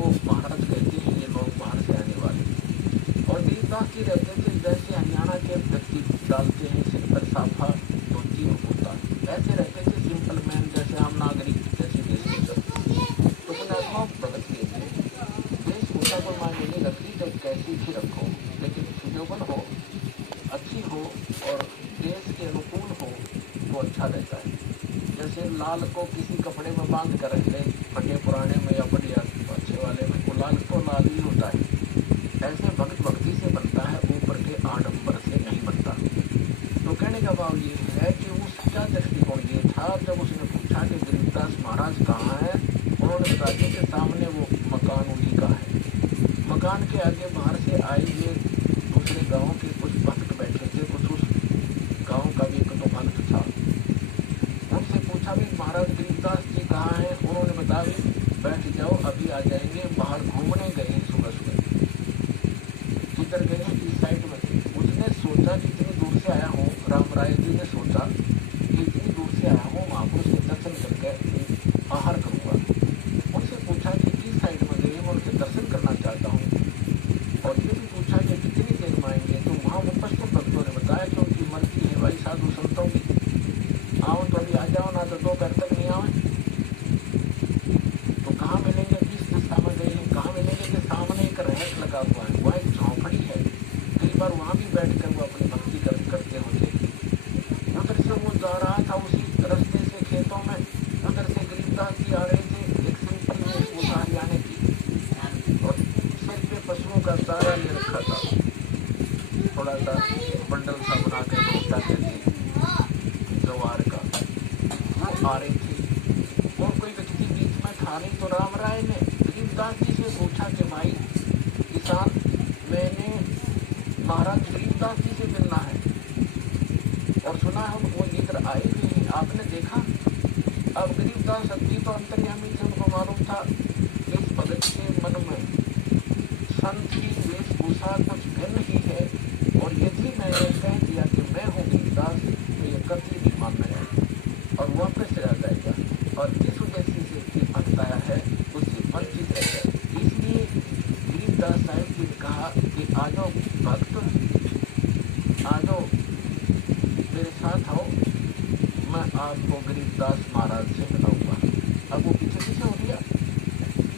को महाराज कहते हैं ये लोग बाहर से आने वाले। और गरीबदास जी रहते थे जैसे हरियाणा के व्यक्ति डालते हैं सिर पर साफा धोती और कुर्ता, ऐसे रहते थे सिंपल मैन जैसे आम नागरिक जैसे वेशभूषा। तो पुण्यात्मा भगत कहते हैं वेशभूषा को मायने नहीं रखती, जब कैसी भी रखो लेकिन सुजोबन हो, अच्छी हो और देश के अनुकूल हो तो अच्छा रहता है। जैसे लाल को किसी कपड़े में बांध कर रख ले, फटे पुराने में या बढ़िया अच्छे वाले में, वो लाल तो लाल ही होता है। ऐसे भक्त भक्ति से बनता है, ऊपर के आडंबर से नहीं बनता। तो कहने का भाव ये है कि उसका दृष्टिकोण ये था, जब उसने पूछा कि गरीबदास महाराज कहाँ है, उन्होंने कहा कि सामने वो मकान उन्हीं का है। मकान के आगे बाहर से आए हुए दूसरे गाँव के कुछ भक्त बैठे थे, कुछ उस गाँव का भी एक तो भक्त था। उनसे पूछा भी महाराज गरीबदास जी कहाँ हैं, उन्होंने बताया बैठ जाओ अभी आ जाएंगे, बाहर घूमने गए सुबह सुबह। किधर गए? इस साइड में। उसने सोचा कि इतनी दूर से आया हूँ, राम राय जी ने सोचा कि इतनी दूर से आया हूँ, महापुरुष के दर्शन करके आहार करूँगा। उनसे पूछा कि किस साइड में गए, मैं उनके दर्शन करना चाहता हूँ। और ये भी पूछा कि कितनी देर में आएंगे, तो वहाँ उपस्थित भक्तों ने बताया कि उनकी मर्जी है भाई साधु संतों की, आओ तो अभी आ जाओ, ना तो दोपहर तक नहीं आओ। तो कहाँ मिलेंगे? किस दिशा में गए हैं? कहाँ मिलेंगे? कि सामने एक रहट लगा हुआ है, वहाँ एक झोंपड़ी है, कई बार वहाँ भी बैठ कर वो अपनी भक्ति करते होते। उधर से वो जा रहा था उसी रास्ते से खेतों में, उधर से गरीबदास जी आ रहे थे, एक सिंपल वेशभूषा हरियाणे की, और सिर पे पशुओं का चारा ले रखा था, थोड़ा सा बंडल सा बना कर घोटा करके जवार का, वो आ रही थी। और कोई व्यक्ति बीच में था नहीं, तो राम राय ने गरीबदास जी से पूछा कि भाई किसान, मैंने महाराज गरीबदास जी से मिलना है और सुना है वो इधर आए हुए हैं, आपने देखा? अब गरीबदास जी तो अंतर्यामी थे, उनको मालूम था इस भगत के मन में संत की वेशभूषा कुछ भिन्न ही है, और यदि मैंने कह दिया कि मैं हूँ गरीबदास तो ये कभी नहीं मानना है और वापस चला जाएगा, और जिस उद्देश्य से भक्त आया है उससे वंचित रह जाए। इसलिए गरीबदास साहिब जी ने कहा कि आ जाओ भक्त, आ जाओ मेरे साथ आओ, मैं आपको गरीबदास महाराज से मिलाऊंगा। अब वो पीछे पीछे हो गया।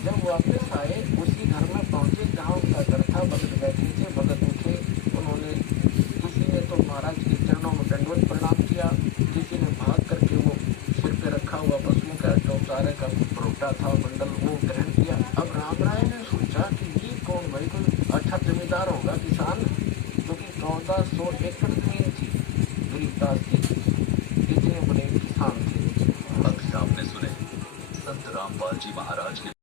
जब वापस आए उसी घर में पहुंचे जहाँ उनका घर था, भगत बैठे थे, भगत उठे, उन्होंने किसी ने तो महाराज के चरणों में दंडवत प्रणाम किया, किसी ने भाग करके वो सिर पे रखा हुआ पशुओं का जो चारे का रोटा था बंडल वो ग्रहण किया। अब राम राय ने सोचा कि ये कौन भाई, कोई अच्छा जमींदार होगा किसान, क्योंकि 1400 एकड़ जमीन थी गरीबदास जी, इतने बड़े किसान थे। अब आपने सुने संत रामपाल जी महाराज के